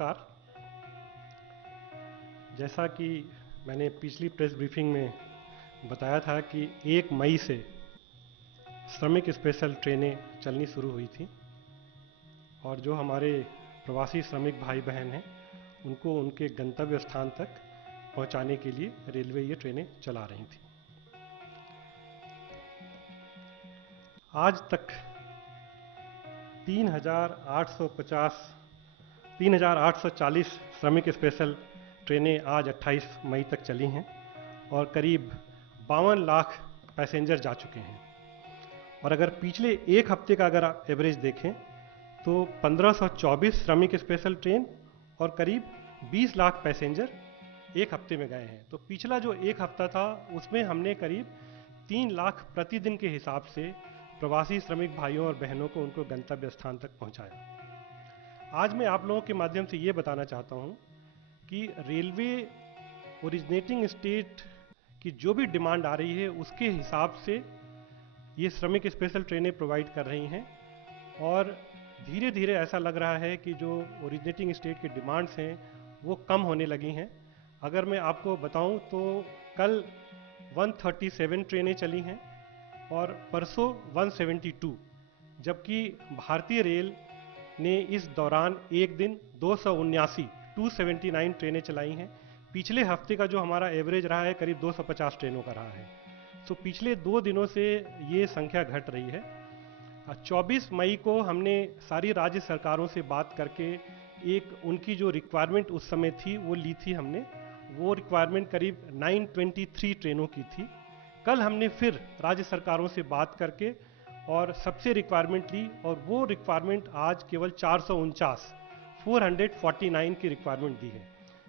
नमस्कार। जैसा कि मैंने पिछली प्रेस ब्रीफिंग में बताया था कि 1 मई से श्रमिक स्पेशल ट्रेनें चलनी शुरू हुई थी और जो हमारे प्रवासी श्रमिक भाई बहन हैं उनको उनके गंतव्य स्थान तक पहुंचाने के लिए रेलवे ये ट्रेनें चला रही थी। आज तक 3,840 श्रमिक स्पेशल ट्रेनें आज 28 मई तक चली हैं और करीब 52 लाख पैसेंजर जा चुके हैं। और अगर पिछले एक हफ्ते का अगर आप एवरेज देखें तो 1524 श्रमिक स्पेशल ट्रेन और करीब 20 लाख पैसेंजर एक हफ्ते में गए हैं। तो पिछला जो एक हफ्ता था उसमें हमने करीब 3 लाख प्रतिदिन के हिसाब से प्रवासी श्रमिक भाइयों और बहनों को उनको गंतव्य स्थान तक पहुंचाया। आज मैं आप लोगों के माध्यम से ये बताना चाहता हूं कि रेलवे ओरिजिनेटिंग स्टेट की जो भी डिमांड आ रही है उसके हिसाब से ये श्रमिक स्पेशल ट्रेनें प्रोवाइड कर रही हैं और धीरे धीरे ऐसा लग रहा है कि जो ओरिजिनेटिंग स्टेट की डिमांड्स हैं वो कम होने लगी हैं। अगर मैं आपको बताऊं तो कल 137 ट्रेनें चली हैं और परसों 172, जबकि भारतीय रेल ने इस दौरान एक दिन 279 ट्रेनें चलाई हैं। पिछले हफ्ते का जो हमारा एवरेज रहा है करीब 250 ट्रेनों का रहा है। तो पिछले 2 दिनों से ये संख्या घट रही है। 24 मई को हमने सारी राज्य सरकारों से बात करके एक उनकी जो रिक्वायरमेंट उस समय थी वो ली थी हमने। वो रिक्वायरमेंट करीब 923 ट्रेनों की थी। कल हमने फिर राज्य सरकारों से बात करके और सबसे रिक्वायरमेंट ली और वो रिक्वायरमेंट आज केवल 449 की रिक्वायरमेंट दी है।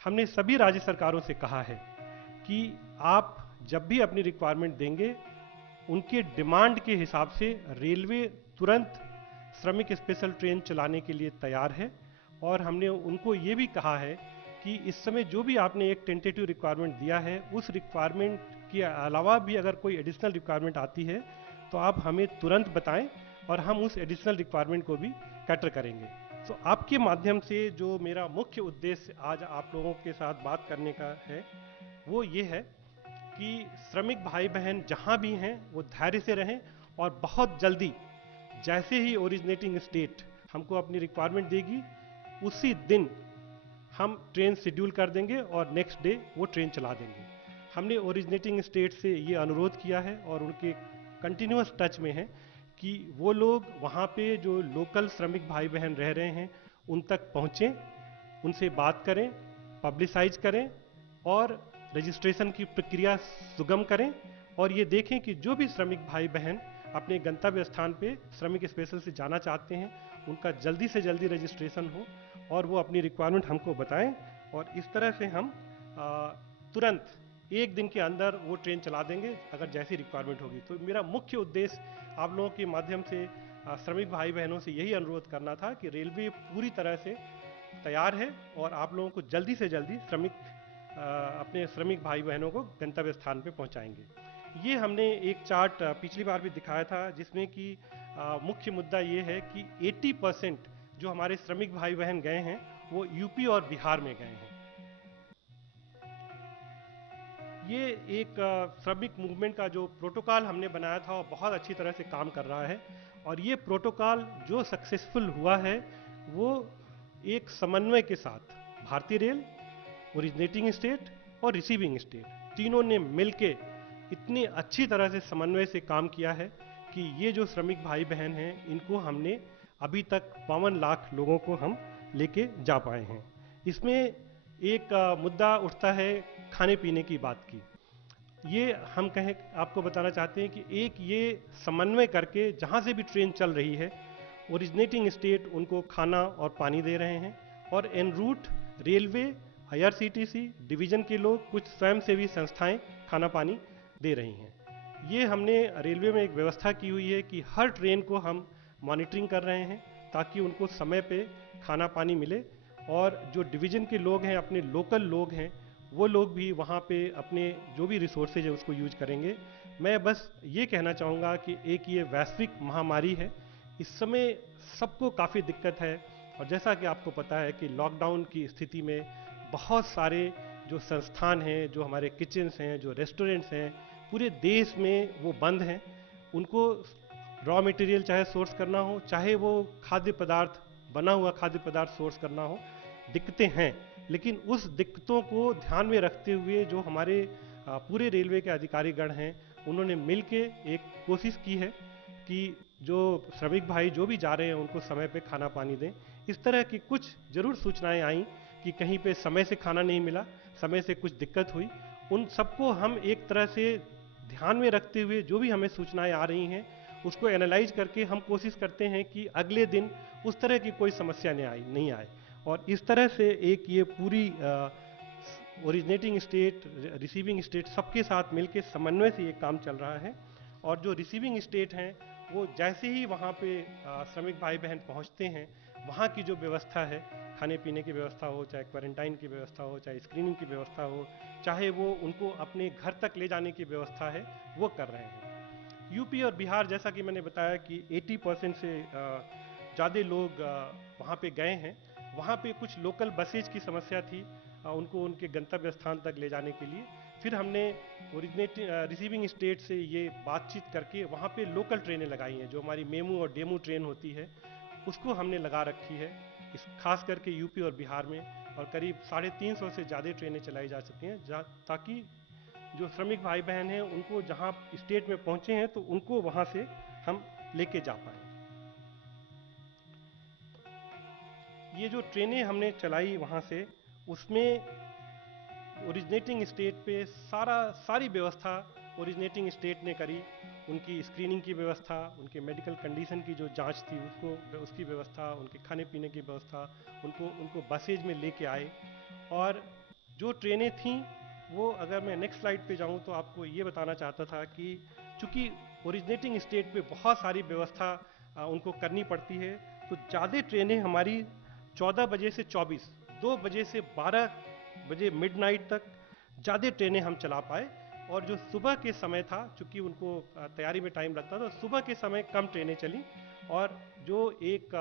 हमने सभी राज्य सरकारों से कहा है कि आप जब भी अपनी रिक्वायरमेंट देंगे उनके डिमांड के हिसाब से रेलवे तुरंत श्रमिक स्पेशल ट्रेन चलाने के लिए तैयार है। और हमने उनको ये भी कहा है कि इस समय जो भी आपने एक टेंटेटिव रिक्वायरमेंट दिया है उस रिक्वायरमेंट के अलावा भी अगर कोई एडिशनल रिक्वायरमेंट आती है तो आप हमें तुरंत बताएं और हम उस एडिशनल रिक्वायरमेंट को भी कैटर करेंगे। तो आपके माध्यम से जो मेरा मुख्य उद्देश्य आज आप लोगों के साथ बात करने का है वो ये है कि श्रमिक भाई बहन जहां भी हैं वो धैर्य से रहें और बहुत जल्दी जैसे ही ओरिजिनेटिंग स्टेट हमको अपनी रिक्वायरमेंट देगी उसी दिन हम ट्रेन शेड्यूल कर देंगे और नेक्स्ट डे वो ट्रेन चला देंगे। हमने ओरिजिनेटिंग स्टेट से ये अनुरोध किया है और उनके कंटिन्यूअस टच में है कि वो लोग वहाँ पे जो लोकल श्रमिक भाई बहन रह रहे हैं उन तक पहुँचें, उनसे बात करें, पब्लिसाइज करें और रजिस्ट्रेशन की प्रक्रिया सुगम करें और ये देखें कि जो भी श्रमिक भाई बहन अपने गंतव्य स्थान पे श्रमिक स्पेशल से जाना चाहते हैं उनका जल्दी से जल्दी रजिस्ट्रेशन हो और वो अपनी रिक्वायरमेंट हमको बताएं और इस तरह से हम तुरंत एक दिन के अंदर वो ट्रेन चला देंगे अगर जैसी रिक्वायरमेंट होगी। तो मेरा मुख्य उद्देश्य आप लोगों के माध्यम से श्रमिक भाई बहनों से यही अनुरोध करना था कि रेलवे पूरी तरह से तैयार है और आप लोगों को जल्दी से जल्दी अपने श्रमिक भाई बहनों को गंतव्य स्थान पे पहुंचाएंगे। ये हमने एक चार्ट पिछली बार भी दिखाया था जिसमें कि मुख्य मुद्दा ये है कि 80% जो हमारे श्रमिक भाई बहन गए हैं वो यूपी और बिहार में गए हैं। ये एक श्रमिक मूवमेंट का जो प्रोटोकॉल हमने बनाया था वो बहुत अच्छी तरह से काम कर रहा है और ये प्रोटोकॉल जो सक्सेसफुल हुआ है वो एक समन्वय के साथ भारतीय रेल, ओरिजिनेटिंग स्टेट और रिसीविंग स्टेट तीनों ने मिलके इतनी अच्छी तरह से समन्वय से काम किया है कि ये जो श्रमिक भाई बहन हैं इनको हमने अभी तक 52 लाख लोगों को हम लेके जा पाए हैं। इसमें एक मुद्दा उठता है खाने पीने की बात की। ये हम कहें आपको बताना चाहते हैं कि एक ये समन्वय करके जहाँ से भी ट्रेन चल रही है ओरिजिनेटिंग स्टेट उनको खाना और पानी दे रहे हैं और en route railway, IRCTC division के लोग, कुछ स्वयंसेवी संस्थाएं खाना पानी दे रही हैं। ये हमने रेलवे में एक व्यवस्था की हुई है कि हर ट्रेन को हम मॉनिटरिंग कर रहे हैं ताकि उनको समय पे खाना पानी मिले और जो डिवीज़न के लोग हैं, अपने लोकल लोग हैं, वो लोग भी वहाँ पे अपने जो भी रिसोर्सेज है उसको यूज करेंगे। मैं बस ये कहना चाहूँगा कि एक ये वैश्विक महामारी है, इस समय सबको काफ़ी दिक्कत है और जैसा कि आपको पता है कि लॉकडाउन की स्थिति में बहुत सारे जो संस्थान हैं, जो हमारे किचन्स हैं, जो रेस्टोरेंट्स हैं, पूरे देश में वो बंद हैं। उनको रॉ मटेरियल चाहे सोर्स करना हो, चाहे वो खाद्य पदार्थ, बना हुआ खाद्य पदार्थ सोर्स करना हो, दिक्कतें हैं। लेकिन उस दिक्कतों को ध्यान में रखते हुए जो हमारे पूरे रेलवे के अधिकारीगण हैं, उन्होंने मिलके एक कोशिश की है कि जो श्रमिक भाई जो भी जा रहे हैं उनको समय पे खाना पानी दें। इस तरह की कुछ ज़रूर सूचनाएं आई कि कहीं पे समय से खाना नहीं मिला, समय से कुछ दिक्कत हुई। उन सबको हम एक तरह से ध्यान में रखते हुए जो भी हमें सूचनाएं आ रही हैं उसको एनालाइज करके हम कोशिश करते हैं कि अगले दिन उस तरह की कोई समस्या नहीं आए। और इस तरह से एक ये पूरी ओरिजिनेटिंग स्टेट, रिसीविंग स्टेट सबके साथ मिलकर समन्वय से ये काम चल रहा है। और जो रिसीविंग स्टेट हैं वो जैसे ही वहाँ पे श्रमिक भाई बहन पहुँचते हैं, वहाँ की जो व्यवस्था है, खाने पीने की व्यवस्था हो, चाहे क्वारंटाइन की व्यवस्था हो, चाहे स्क्रीनिंग की व्यवस्था हो, चाहे वो उनको अपने घर तक ले जाने की व्यवस्था है, वो कर रहे हैं। यूपी और बिहार, जैसा कि मैंने बताया कि 80% से ज़्यादा लोग वहाँ पे गए हैं। वहाँ पे कुछ लोकल बसेज की समस्या थी, उनको उनके गंतव्य स्थान तक ले जाने के लिए। फिर हमने रिसीविंग स्टेट से ये बातचीत करके वहाँ पे लोकल ट्रेनें लगाई हैं, जो हमारी मेमू और डेमू ट्रेन होती है, उसको हमने लगा रखी है इस खास करके यूपी और बिहार में। और करीब 350 से ज़्यादा ट्रेनें चलाई जा चुकी हैं, ताकि जो श्रमिक भाई बहन हैं उनको जहाँ स्टेट में पहुँचे हैं तो उनको वहाँ से हम लेके जा पाएँ। ये जो ट्रेनें हमने चलाई वहाँ से, उसमें ओरिजिनेटिंग स्टेट पे सारी व्यवस्था ओरिजिनेटिंग स्टेट ने करी। उनकी स्क्रीनिंग की व्यवस्था, उनके मेडिकल कंडीशन की जो जांच थी उसकी व्यवस्था, उनके खाने पीने की व्यवस्था, उनको बसेज में लेके आए। और जो ट्रेनें थीं वो, अगर मैं नेक्स्ट स्लाइड पे जाऊं तो आपको ये बताना चाहता था कि चूंकि ओरिजिनेटिंग स्टेट पे बहुत सारी व्यवस्था उनको करनी पड़ती है, तो ज़्यादा ट्रेनें हमारी 14 बजे से 24, 2 बजे से 12 बजे मिडनाइट तक ज़्यादा ट्रेनें हम चला पाए। और जो सुबह के समय था, चूंकि उनको तैयारी में टाइम लगता था, सुबह के समय कम ट्रेनें चली। और जो एक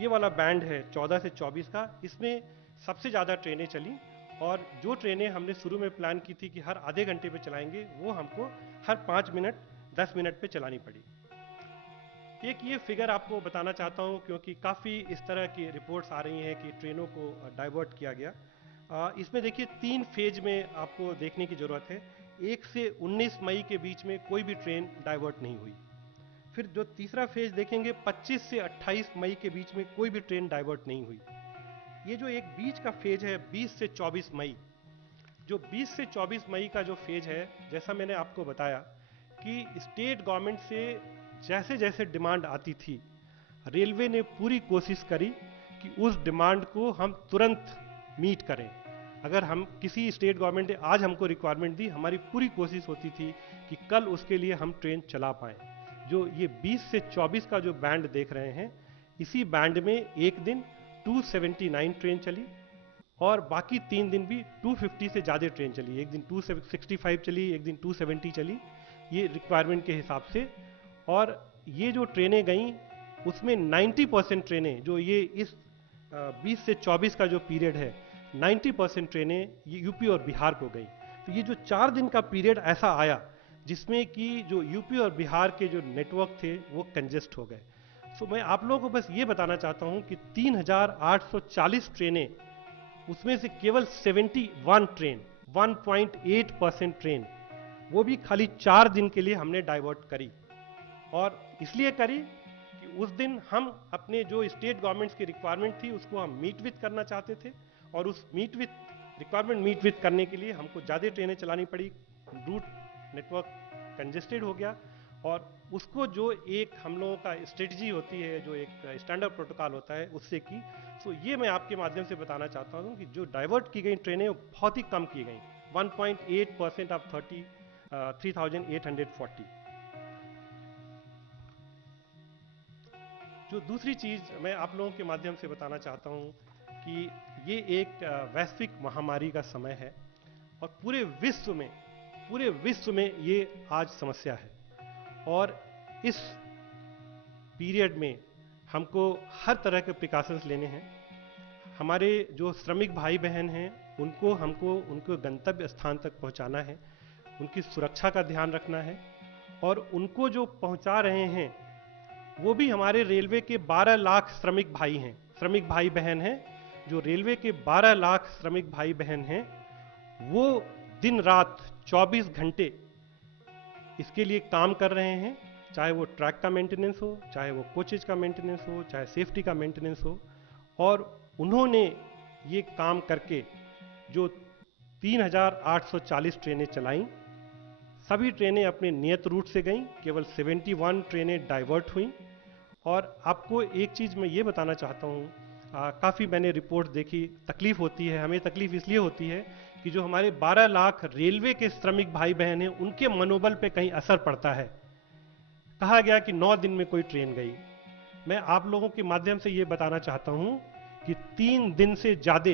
ये वाला बैंड है 14 से 24 का, इसमें सबसे ज़्यादा ट्रेनें चली। और जो ट्रेनें हमने शुरू में प्लान की थी कि हर आधे घंटे पे चलाएंगे, वो हमको हर 5 मिनट 10 मिनट पे चलानी पड़ी। एक ये फिगर आपको बताना चाहता हूँ, क्योंकि काफ़ी इस तरह की रिपोर्ट्स आ रही हैं कि ट्रेनों को डाइवर्ट किया गया। इसमें देखिए 3 फेज में आपको देखने की ज़रूरत है। 1 से 19 मई के बीच में कोई भी ट्रेन डाइवर्ट नहीं हुई। फिर जो तीसरा फेज देखेंगे, 25 से 28 मई के बीच में कोई भी ट्रेन डाइवर्ट नहीं हुई। ये जो एक बीच का फेज है 20 से 24 मई, जो 20 से 24 मई का जो फेज है, जैसा मैंने आपको बताया कि स्टेट गवर्नमेंट से जैसे जैसे डिमांड आती थी, रेलवे ने पूरी कोशिश करी कि उस डिमांड को हम तुरंत मीट करें। अगर हम किसी स्टेट गवर्नमेंट ने आज हमको रिक्वायरमेंट दी, हमारी पूरी कोशिश होती थी कि कल उसके लिए हम ट्रेन चला पाएँ। जो ये 20 से 24 का जो बैंड देख रहे हैं, इसी बैंड में एक दिन 279 ट्रेन चली और बाकी 3 दिन भी 250 से ज़्यादा ट्रेन चली। एक दिन 265 चली, एक दिन 270 चली, ये रिक्वायरमेंट के हिसाब से। और ये जो ट्रेनें गईं, उसमें 90% ट्रेनें, जो ये इस 20 से 24 का जो पीरियड है, 90% ट्रेनें ये यूपी और बिहार को गई। तो ये जो 4 दिन का पीरियड ऐसा आया जिसमें कि जो यूपी और बिहार के जो नेटवर्क थे वो कंजेस्ट हो गए। सो मैं आप लोगों को बस ये बताना चाहता हूँ कि 3840 ट्रेनें, उसमें से केवल 71 ट्रेन, 1.8% ट्रेन, वो भी खाली 4 दिन के लिए हमने डाइवर्ट करी। और इसलिए करी कि उस दिन हम अपने जो स्टेट गवर्नमेंट्स की रिक्वायरमेंट थी उसको हम मीट विथ करना चाहते थे। और उस रिक्वायरमेंट मीट विथ करने के लिए हमको ज़्यादा ट्रेनें चलानी पड़ी, रूट नेटवर्क कंजेस्टेड हो गया। और उसको जो एक हम लोगों का स्ट्रेटजी होती है, जो एक स्टैंडर्ड प्रोटोकॉल होता है, उससे की। सो ये मैं आपके माध्यम से बताना चाहता हूँ कि जो डाइवर्ट की गई ट्रेनें बहुत ही कम की गई, 1.8% ऑफ 3840। जो दूसरी चीज़ मैं आप लोगों के माध्यम से बताना चाहता हूँ कि ये एक वैश्विक महामारी का समय है और पूरे विश्व में ये आज समस्या है। और इस पीरियड में हमको हर तरह के प्रिकॉशंस लेने हैं। हमारे जो श्रमिक भाई बहन हैं उनको हमको उनको गंतव्य स्थान तक पहुंचाना है, उनकी सुरक्षा का ध्यान रखना है, और उनको जो पहुंचा रहे हैं वो भी हमारे रेलवे के 12 लाख श्रमिक भाई हैं, श्रमिक भाई बहन हैं। जो रेलवे के 12 लाख श्रमिक भाई बहन हैं वो दिन रात 24 घंटे इसके लिए काम कर रहे हैं, चाहे वो ट्रैक का मेंटेनेंस हो, चाहे वो कोचेज का मेंटेनेंस हो, चाहे सेफ्टी का मेंटेनेंस हो। और उन्होंने ये काम करके जो 3840 ट्रेनें चलाईं, सभी ट्रेनें अपने नियत रूट से गईं, केवल 71 ट्रेनें डाइवर्ट हुईं। और आपको एक चीज़ मैं ये बताना चाहता हूँ, काफ़ी मैंने रिपोर्ट देखी, तकलीफ होती है, हमें तकलीफ इसलिए होती है कि जो हमारे 12 लाख रेलवे के श्रमिक भाई बहन हैं उनके मनोबल पे कहीं असर पड़ता है। कहा गया कि 9 दिन में कोई ट्रेन गई। मैं आप लोगों के माध्यम से ये बताना चाहता हूं कि 3 दिन से ज्यादा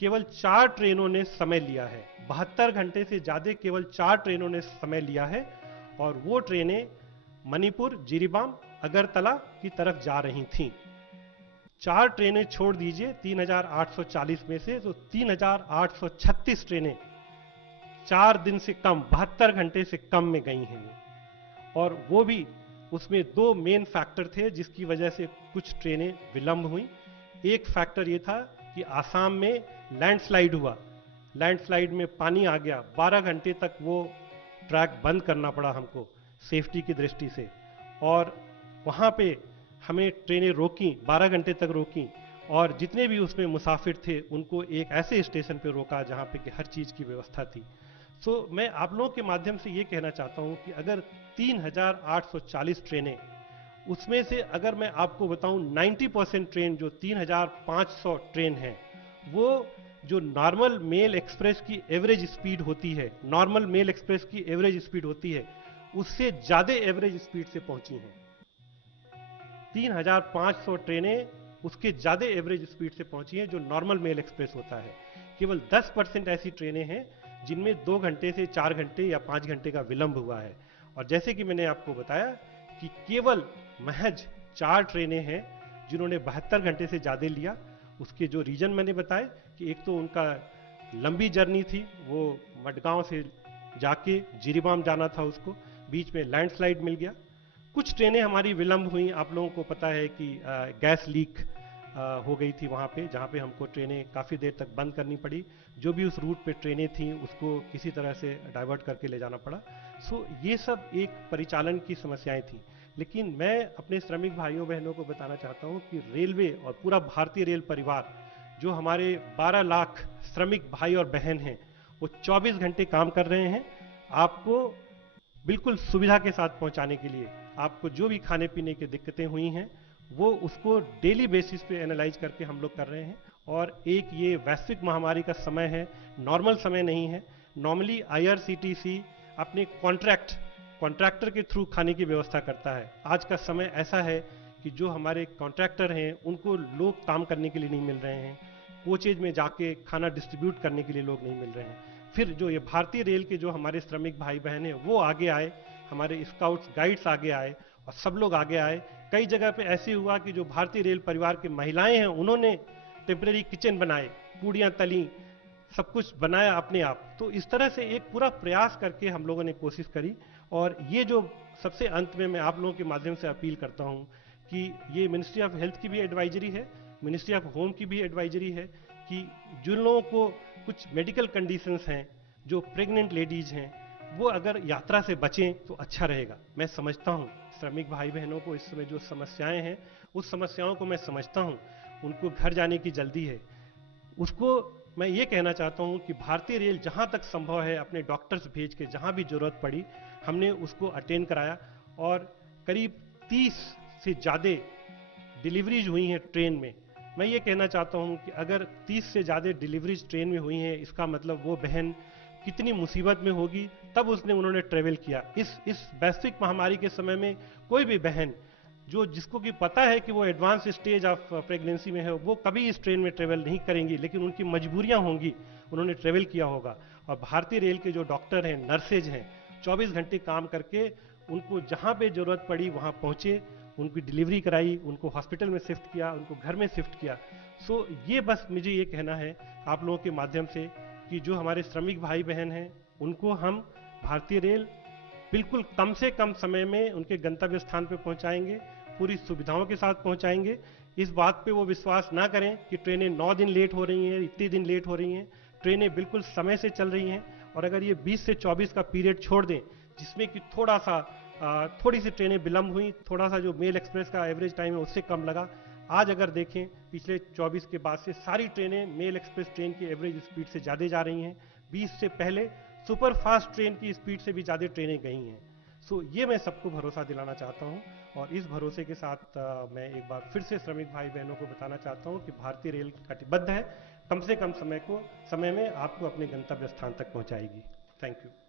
केवल 4 ट्रेनों ने समय लिया है, 72 घंटे से ज्यादा केवल 4 ट्रेनों ने समय लिया है, और वो ट्रेनें मणिपुर, जिरीबाम, अगरतला की तरफ जा रही थीं। 4 ट्रेनें छोड़ दीजिए 3840 में से, तो 3836 ट्रेनें 4 दिन से कम, 72 घंटे से कम में गई हैं। और वो भी उसमें 2 मेन फैक्टर थे जिसकी वजह से कुछ ट्रेनें विलंब हुई। एक फैक्टर ये था कि आसाम में लैंडस्लाइड हुआ, लैंडस्लाइड में पानी आ गया, 12 घंटे तक वो ट्रैक बंद करना पड़ा हमको सेफ्टी की दृष्टि से, और वहाँ पे हमें ट्रेनें रोकी, 12 घंटे तक रोकी, और जितने भी उसमें मुसाफिर थे उनको एक ऐसे स्टेशन पे रोका जहाँ पे कि हर चीज़ की व्यवस्था थी। सो मैं आप लोगों के माध्यम से ये कहना चाहता हूँ कि अगर 3840 ट्रेनें, उसमें से अगर मैं आपको बताऊं 90% ट्रेन जो 3500 ट्रेन है, वो जो नॉर्मल मेल एक्सप्रेस की एवरेज स्पीड होती है, नॉर्मल मेल एक्सप्रेस की एवरेज स्पीड होती है, उससे ज्यादा एवरेज स्पीड से पहुंची हैं। 3500 ट्रेनें उसके ज्यादा एवरेज स्पीड से पहुंची हैं जो नॉर्मल मेल एक्सप्रेस होता है। केवल 10% ऐसी ट्रेनें हैं जिनमें 2 घंटे से 4 घंटे या 5 घंटे का विलंब हुआ है। और जैसे कि मैंने आपको बताया कि केवल महज 4 ट्रेनें हैं जिन्होंने 72 घंटे से ज़्यादा लिया। उसके जो रीजन मैंने बताए कि एक तो उनका लंबी जर्नी थी, वो मडगांव से जाके जिरीबाम जाना था, उसको बीच में लैंडस्लाइड मिल गया। कुछ ट्रेनें हमारी विलंब हुई, आप लोगों को पता है कि गैस लीक हो गई थी वहाँ पे, जहाँ पे हमको ट्रेनें काफ़ी देर तक बंद करनी पड़ी। जो भी उस रूट पे ट्रेनें थीं उसको किसी तरह से डाइवर्ट करके ले जाना पड़ा। सो ये सब एक परिचालन की समस्याएं थी। लेकिन मैं अपने श्रमिक भाइयों बहनों को बताना चाहता हूँ कि रेलवे और पूरा भारतीय रेल परिवार, जो हमारे 12 लाख श्रमिक भाई और बहन हैं, वो 24 घंटे काम कर रहे हैं आपको बिल्कुल सुविधा के साथ पहुंचाने के लिए। आपको जो भी खाने पीने की दिक्कतें हुई हैं वो उसको डेली बेसिस पे एनालाइज करके हम लोग कर रहे हैं। और एक ये वैश्विक महामारी का समय है, नॉर्मल समय नहीं है। नॉर्मली IRCTC अपने कॉन्ट्रैक्टर के थ्रू खाने की व्यवस्था करता है। आज का समय ऐसा है कि जो हमारे कॉन्ट्रैक्टर हैं उनको लोग काम करने के लिए नहीं मिल रहे हैं, कोचेज में जाके खाना डिस्ट्रीब्यूट करने के लिए लोग नहीं मिल रहे हैं। फिर जो ये भारतीय रेल के जो हमारे श्रमिक भाई बहन हैं वो आगे आए, हमारे स्काउट्स गाइड्स आगे आए और सब लोग आगे आए। कई जगह पे ऐसे हुआ कि जो भारतीय रेल परिवार की महिलाएं हैं उन्होंने टेम्परेरी किचन बनाए, पूड़ियाँ तली, सब कुछ बनाया अपने आप। तो इस तरह से एक पूरा प्रयास करके हम लोगों ने कोशिश करी। और ये जो सबसे अंत में मैं आप लोगों के माध्यम से अपील करता हूँ कि ये मिनिस्ट्री ऑफ हेल्थ की भी एडवाइजरी है, मिनिस्ट्री ऑफ होम की भी एडवाइजरी है कि जिन लोगों को कुछ मेडिकल कंडीशंस हैं, जो प्रेग्नेंट लेडीज हैं, वो अगर यात्रा से बचें तो अच्छा रहेगा। मैं समझता हूँ श्रमिक भाई बहनों को इस समय जो समस्याएं हैं, उस समस्याओं को मैं समझता हूँ, उनको घर जाने की जल्दी है। उसको मैं ये कहना चाहता हूँ कि भारतीय रेल जहाँ तक संभव है अपने डॉक्टर्स भेज के जहाँ भी जरूरत पड़ी हमने उसको अटेंड कराया। और करीब 30 से ज़्यादा डिलीवरीज हुई हैं ट्रेन में। मैं ये कहना चाहता हूँ कि अगर 30 से ज़्यादा डिलीवरीज ट्रेन में हुई हैं, इसका मतलब वो बहन कितनी मुसीबत में होगी तब उन्होंने ट्रेवल किया। इस वैश्विक महामारी के समय में कोई भी बहन जिसको कि पता है कि वो एडवांस स्टेज ऑफ प्रेगनेंसी में है, वो कभी इस ट्रेन में ट्रेवल नहीं करेंगी, लेकिन उनकी मजबूरियां होंगी, उन्होंने ट्रेवल किया होगा। और भारतीय रेल के जो डॉक्टर हैं, नर्सेज हैं, 24 घंटे काम करके उनको जहां पे जरूरत पड़ी वहां पहुंचे उनकी डिलीवरी कराई, उनको हॉस्पिटल में शिफ्ट किया, उनको घर में शिफ्ट किया। सो ये बस मुझे ये कहना है आप लोगों के माध्यम से कि जो हमारे श्रमिक भाई बहन हैं उनको हम भारतीय रेल बिल्कुल कम से कम समय में उनके गंतव्य स्थान पर पहुंचाएंगे, पूरी सुविधाओं के साथ पहुंचाएंगे। इस बात पे वो विश्वास ना करें कि ट्रेनें 9 दिन लेट हो रही हैं, इतने दिन लेट हो रही हैं। ट्रेनें बिल्कुल समय से चल रही हैं, और अगर ये 20 से 24 का पीरियड छोड़ दें जिसमें कि थोड़ी सी ट्रेनें विलंब हुई, थोड़ा सा जो मेल एक्सप्रेस का एवरेज टाइम है उससे कम लगा। आज अगर देखें पिछले 24 के बाद से सारी ट्रेनें मेल एक्सप्रेस ट्रेन की एवरेज स्पीड से ज़्यादा जा रही हैं। 20 से पहले सुपर फास्ट ट्रेन की स्पीड से भी ज़्यादा ट्रेनें गई हैं। सो ये मैं सबको भरोसा दिलाना चाहता हूँ, और इस भरोसे के साथ मैं एक बार फिर से श्रमिक भाई बहनों को बताना चाहता हूँ कि भारतीय रेल कटिबद्ध है, कम से कम समय में आपको अपने गंतव्य स्थान तक पहुँचाएगी। Thank you.